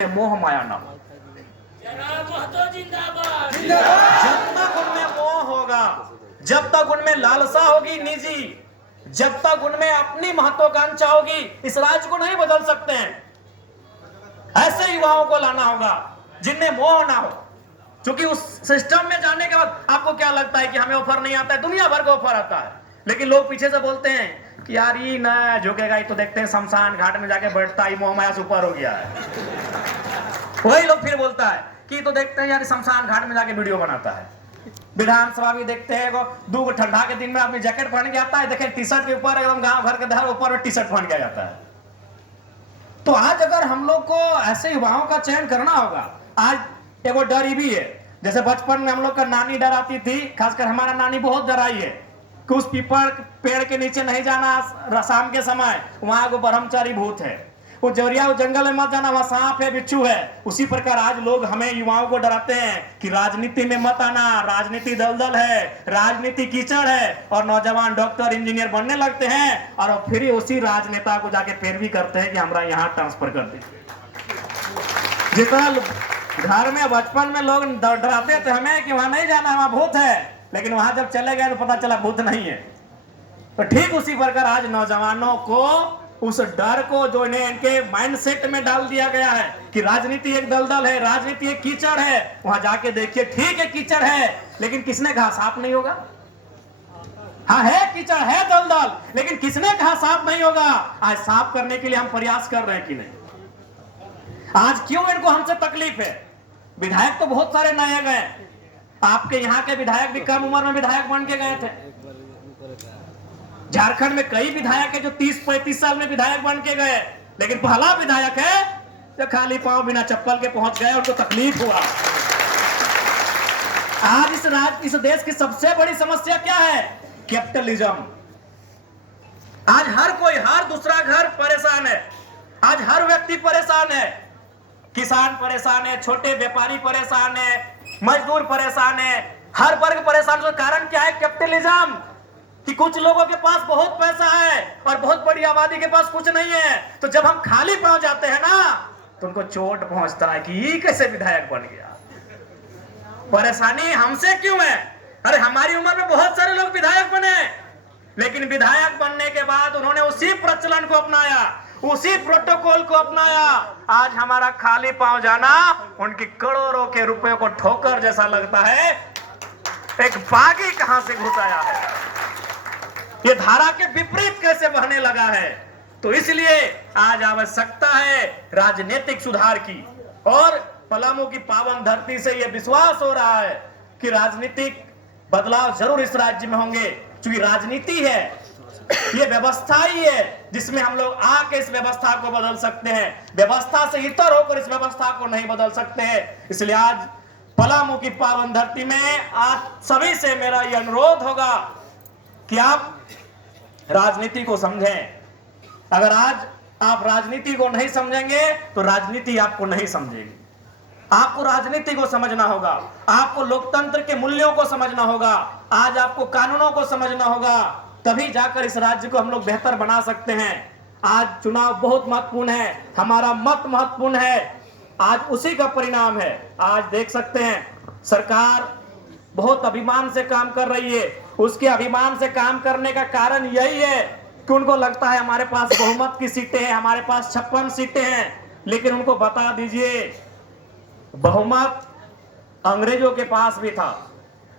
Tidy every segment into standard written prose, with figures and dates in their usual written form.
मोह माया ना हो। जब तक उनमें मोह होगा, जब तक उनमें लालसा होगी निजी, जब तक उनमें अपनी महत्वाकांक्षा होगी, इस राज्य को नहीं बदल सकते हैं। ऐसे युवाओं को लाना होगा जिनमें मोह ना हो। क्योंकि उस सिस्टम में जाने के बाद आपको क्या लगता है कि हमें ऑफर नहीं आता है? दुनिया भर का ऑफर आता है, लेकिन लोग पीछे से बोलते हैं कि यार ये ना झुकेगा, ये तो देखते हैं शमशान घाट में जाके बैठता है, मोह माया से ऊपर हो गया है। वही लोग फिर बोलता है कि तो देखते हैं यार शमशान घाट में जाके वीडियो बनाता है। विधानसभा भी देखते हैं, दो ठंडा के दिन में आदमी जैकेट पहन के आता है, देखें टी शर्ट के ऊपर एकदम गांव घर के दहर ऊपर टी शर्ट पहन के जाता है। तो आज अगर हम लोग को ऐसे युवाओं का चयन करना होगा, आज एगो डर भी है। जैसे बचपन में हम लोग का नानी डराती थी, खासकर हमारा नानी बहुत डराई है कि उस पीपल पेड़ के नीचे नहीं जाना शाम के समय, वहां को ब्रह्मचारी भूत है। वो जरिया जंगल में मत जाना, वहां सांप है बिच्छू है। उसी प्रकार आज लोग हमें युवाओं को डराते हैं कि राजनीति में मत आना, राजनीति दलदल है, राजनीति कीचड़ है। और नौजवान डॉक्टर इंजीनियर बनने लगते हैं और फिर उसी राजनेता को जाके पैरवी करते हैं कि हमारा यहाँ ट्रांसफर कर दीजिए। जितना घर में बचपन में लोग डराते थे हमें कि वहां नहीं जाना, वहां भूत है, लेकिन वहां जब चले गए तो पता चला भूत नहीं है। तो ठीक उसी प्रकार आज नौजवानों को उस डर को जो इनके माइंडसेट में डाल दिया गया है कि राजनीति एक दलदल है, राजनीति एक कीचड़ है। वहां जाके देखिए, ठीक है कीचड़ है, लेकिन किसने कहा साफ नहीं होगा? हाँ है कीचड़ है दलदल, लेकिन किसने कहा साफ नहीं होगा? आज साफ करने के लिए हम प्रयास कर रहे हैं कि नहीं? आज क्यों इनको हमसे तकलीफ है? विधायक तो बहुत सारे नए गए, आपके यहाँ के विधायक भी कम उम्र में विधायक बन के गए थे। झारखंड में कई विधायक है जो 30-35 साल में विधायक बन के गए, लेकिन पहला विधायक है जो खाली पांव बिना चप्पल के पहुंच गए, उनको तकलीफ हुआ। आज इस देश की सबसे बड़ी समस्या क्या है? कैपिटलिज्म। आज हर कोई, हर दूसरा घर परेशान है, आज हर व्यक्ति परेशान है। किसान परेशान है, छोटे व्यापारी परेशान है, मजदूर परेशान है, हर वर्ग परेशान है। कारण क्या है? कैपिटलिज्म। कि कुछ लोगों के पास बहुत पैसा है और बहुत बड़ी आबादी के पास कुछ नहीं है। तो जब हम खाली पांव जाते हैं ना, तो उनको चोट पहुंचता है कि ये कैसे विधायक बन गया। परेशानी हमसे क्यों है? अरे हमारी उम्र में बहुत सारे लोग विधायक बने, लेकिन विधायक बनने के बाद उन्होंने उसी प्रचलन को अपनाया, उसी प्रोटोकॉल को अपनाया। आज हमारा खाली पांव जाना उनकी करोड़ों के रुपए को ठोकर जैसा लगता है। एक बागी कहां से घुस आया है, ये धारा के विपरीत कैसे बहने लगा है। तो इसलिए आज आवश्यकता है राजनीतिक सुधार की। और पलामू की पावन धरती से यह विश्वास हो रहा है कि राजनीतिक बदलाव जरूर इस राज्य में होंगे। क्योंकि राजनीति है, ये व्यवस्था ही है जिसमें हम लोग आके इस व्यवस्था को बदल सकते हैं। व्यवस्था से इतर होकर इस व्यवस्था को नहीं बदल सकते हैं। इसलिए आज पलामू की पावन धरती में आज सभी से मेरा यह अनुरोध होगा कि आप राजनीति को समझें। अगर आज आप राजनीति को नहीं समझेंगे तो राजनीति आपको नहीं समझेगी। आपको राजनीति को समझना होगा, आपको लोकतंत्र के मूल्यों को समझना होगा, आज आपको कानूनों को समझना होगा, तभी जाकर इस राज्य को हम लोग बेहतर बना सकते हैं। आज चुनाव बहुत महत्वपूर्ण है, हमारा मत महत्वपूर्ण है, आज उसी का परिणाम है। आज देख सकते हैं सरकार बहुत अभिमान से काम कर रही है। उसके अभिमान से काम करने का कारण यही है कि उनको लगता है हमारे पास बहुमत की सीटें हैं, हमारे पास 56 सीटें हैं। लेकिन उनको बता दीजिए, बहुमत अंग्रेजों के पास भी था,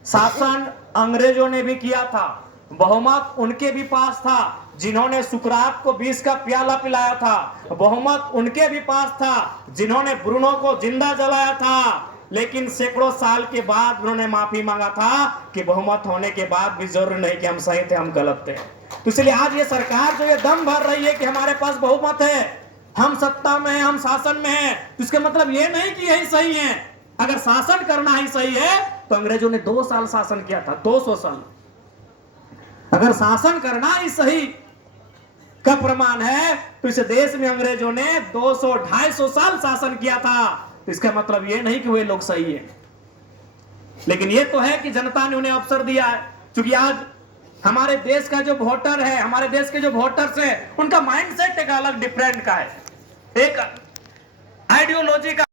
शासन अंग्रेजों ने भी किया था, बहुमत उनके भी पास था जिन्होंने सुकरात को विष का प्याला पिलाया था, बहुमत उनके भी पास था जिन्होंने ब्रूनो को जिंदा जलाया था। लेकिन सैकड़ों साल के बाद उन्होंने माफी मांगा था कि बहुमत होने के बाद भी जरूरी नहीं कि हम सही थे, हम गलत थे। तो इसलिए आज ये सरकार जो ये दम भर रही है कि हमारे पास बहुमत है, हम सत्ता में हैं, हम शासन में हैं, तो इसका मतलब ये नहीं कि यही सही है। अगर शासन करना ही सही है तो अंग्रेजों ने 2 साल शासन किया था, 200 साल। अगर शासन करना ही सही का प्रमाण है तो इस देश में अंग्रेजों ने 200-250 साल शासन किया था। इसका मतलब ये नहीं कि वे लोग सही है, लेकिन ये तो है कि जनता ने उन्हें अवसर दिया है। क्योंकि आज हमारे देश का जो वोटर है, हमारे देश के जो वोटर्स हैं, उनका माइंडसेट एक अलग डिफरेंट का है। एक आइडियोलॉजी का